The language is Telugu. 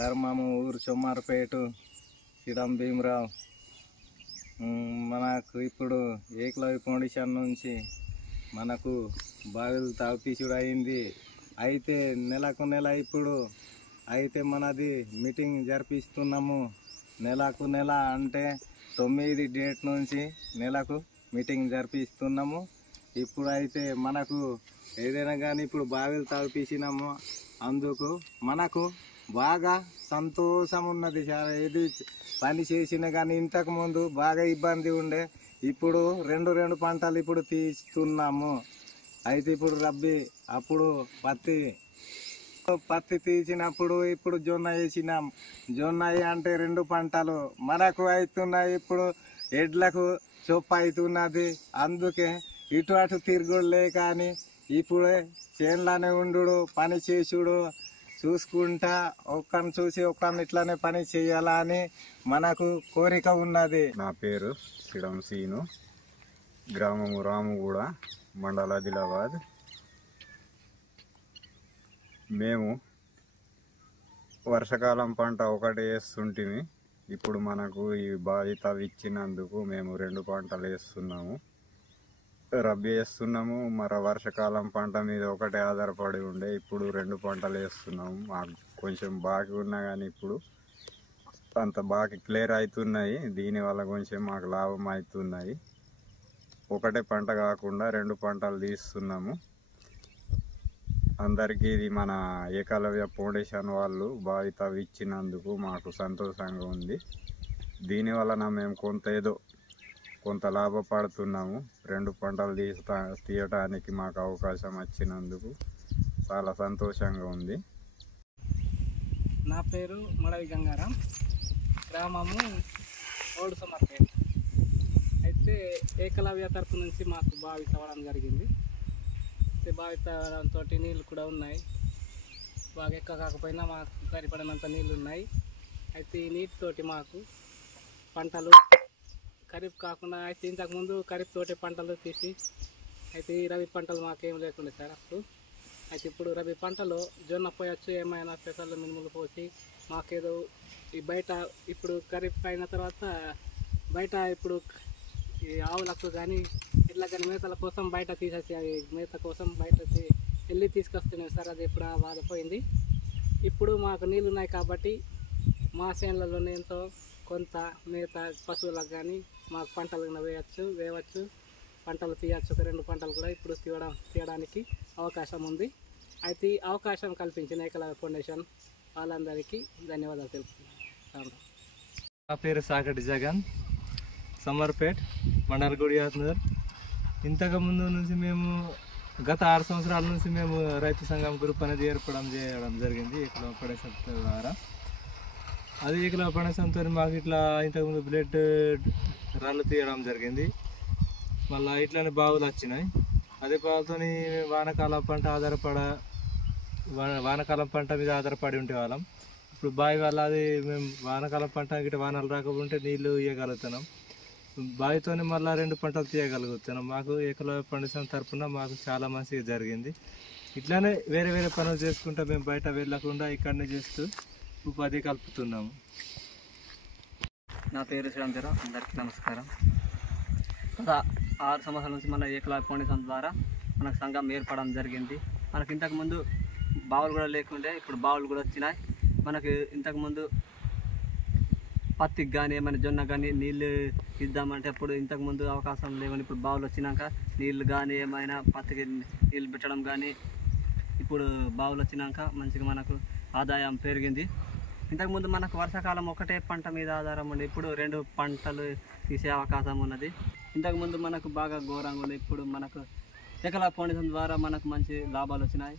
ధర్మము ఊరు సోమార్పేట శ్రీరామ్ భీమరావు. మనకు ఇప్పుడు ఏకలవ్య ఫౌండేషన్ నుంచి మనకు బావిలు తవ్వించుడు అయింది. అయితే నెలకు నెల ఇప్పుడు అయితే మనది మీటింగ్ జరిపిస్తున్నాము. నెలకు నెల అంటే 9 డేట్ నుంచి నెలకు మీటింగ్ జరిపిస్తున్నాము. ఇప్పుడు అయితే మనకు ఏదైనా కానీ ఇప్పుడు బావిలు తవ్వించినాము, అందుకు మనకు బాగా సంతోషం ఉన్నది. ఏది పని చేసినా కానీ ఇంతకుముందు బాగా ఇబ్బంది ఉండే, ఇప్పుడు రెండు పంటలు ఇప్పుడు తీస్తున్నాము. అయితే ఇప్పుడు రబ్బీ అప్పుడు పత్తి తీసినప్పుడు ఇప్పుడు జొన్న వేసినాం. జొన్న అంటే 2 పంటలు మనకు అవుతున్నాయి. ఇప్పుడు ఎడ్లకు చొప్ప అవుతున్నది, అందుకే ఇటు అటు తిరుగులే. కానీ ఇప్పుడే చేనులోనే ఉండు, పని చేసుడు చూసుకుంటా ఒక్కరిని చూసి ఒక్కరిని ఇట్లానే పని చేయాలని మనకు కోరిక ఉన్నది. నా పేరు శ్రీరామ్ సీను, గ్రామము రాముగూడ, మండల ఆదిలాబాద్. మేము వర్షాకాలం పంట ఒకటి వేస్తుంటిమి. ఇప్పుడు మనకు ఈ బాధ్యత ఇచ్చినందుకు మేము 2 పంటలు వేస్తున్నాము. రబ్బీ వేస్తున్నాము, మరి వర్షాకాలం పంట మీద ఒకటే ఆధారపడి ఉండే. ఇప్పుడు 2 పంటలు వేస్తున్నాము. మాకు కొంచెం బాకీ ఉన్నా కానీ ఇప్పుడు అంత బాకీ క్లియర్ అవుతున్నాయి. దీనివల్ల కొంచెం మాకు లాభం అవుతున్నాయి. ఒకటే పంట కాకుండా 2 పంటలు తీస్తున్నాము. అందరికీ ఇది మన ఏకలవ్య ఫౌండేషన్ వాళ్ళు బాధ్యత ఇచ్చినందుకు మాకు సంతోషంగా ఉంది. దీనివలన మేము కొంత లాభపడుతున్నాము. 2 పంటలు తీయటానికి మాకు అవకాశం వచ్చినందుకు చాలా సంతోషంగా ఉంది. నా పేరు మడవి గంగారాం, గ్రామము ఓడు సోమార్పేట. అయితే ఏకలవ్య తరపు నుంచి మాకు బావి తవ్వడం జరిగింది. అయితే బావి తవ్వడంతో నీళ్ళు కూడా ఉన్నాయి. బాగా ఎక్కువ కాకపోయినా మాకు సరిపడినంత నీళ్ళు ఉన్నాయి. అయితే ఈ నీటితోటి మాకు పంటలు ఖరీఫ్ కాకుండా అయితే ఇంతకుముందు ఖరీఫ్ తోటి పంటలు తీసి అయితే ఈ రబీ పంటలు మాకేం లేకుండా సార్ అప్పుడు. అయితే ఇప్పుడు రబీ పంటలో జొన్న పోయచ్చు, ఏమైనా పెసలు మినుములు పోసి మాకేదో ఈ బయట ఇప్పుడు ఖరీఫ్ అయిన తర్వాత బయట ఇప్పుడు ఈ ఆవులకు కానీ ఇట్లా కానీ మేతల కోసం బయట తీసేసి మేత కోసం బయట వెళ్ళి తీసుకొస్తున్నాయి సార్. అది ఇప్పుడు బాధపోయింది. ఇప్పుడు మాకు నీళ్ళు ఉన్నాయి కాబట్టి మా చేనులలోనే ఎంతో కొంత మేత పశువులకు కానీ మాకు పంటలు వేయవచ్చు, పంటలు తీయచ్చు. ఒక 2 పంటలు కూడా ఇప్పుడు తీయడానికి అవకాశం ఉంది. అయితే ఈ అవకాశం కల్పించిన ఏకలవ్య ఫౌండేషన్ వాళ్ళందరికీ ధన్యవాదాలు తెలుపుతున్నాను. నా పేరు సాకటి జగన్, సమర్పేట్, మండల గుడియాత్నగర్. ఇంతకుముందు నుంచి మేము గత 6 సంవత్సరాల నుంచి మేము రైతు సంఘం గ్రూప్ అనేది చేయడం జరిగింది ఏకలవ్య ఫౌండేషన్ ద్వారా. అది ఏకలవ్య ఫౌండేషన్తో మాకు ఇట్లా ఇంతకుముందు బ్లడ్ రాళ్ళు తీయడం జరిగింది. మళ్ళీ ఇట్లానే బావులు వచ్చినాయి. అదే బావులతో వానకాలం పంట మీద ఆధారపడి ఉండేవాళ్ళం. ఇప్పుడు బావి వల్ల అది మేము వానకాలం పంట గిట్ట వానలు రాకపోతే నీళ్లు ఇవ్వగలుగుతున్నాం. బావితోనే మళ్ళీ 2 పంటలు తీయగలుగుతున్నాం. మాకు ఏకలవ్య ఫౌండేషన్ తరఫున మాకు చాలా మంచిగా జరిగింది. ఇట్లానే వేరే పనులు చేసుకుంటా మేము బయట వెళ్ళకుండా ఇక్కడనే చేస్తూ ఉపాధి కల్పుతున్నాము. నా పేరు శ్రీరామ్, అందరికీ నమస్కారం. గత 6 సంవత్సరాల నుంచి మన ఏకలవ్య ఫౌండేషన్ ద్వారా మనకు సంఘం ఏర్పడడం జరిగింది. మనకు ఇంతకుముందు బావులు కూడా లేకుండే, ఇప్పుడు బావులు కూడా వచ్చినాయి. మనకు ఇంతకుముందు పత్తికి కానీ ఏమైనా జొన్న కానీ నీళ్ళు ఇద్దామంటే అప్పుడు ఇంతకుముందు అవకాశం లేవని ఇప్పుడు బావులు వచ్చినాక నీళ్ళు కానీ ఏమైనా పత్తికి నీళ్ళు పెట్టడం కానీ ఇప్పుడు బావులు వచ్చినాక మంచిగా మనకు ఆదాయం పెరిగింది. ఇంతకుముందు మనకు వర్షాకాలం ఒకటే పంట మీద ఆధారం ఉండి ఇప్పుడు 2 పంటలు తీసే అవకాశం ఉన్నది. ఇంతకుముందు మనకు బాగా ఘోరంగా ఉంది. ఇప్పుడు మనకు ఏకలవ్య ఫౌండేషన్ ద్వారా మనకు మంచి లాభాలు వచ్చినాయి.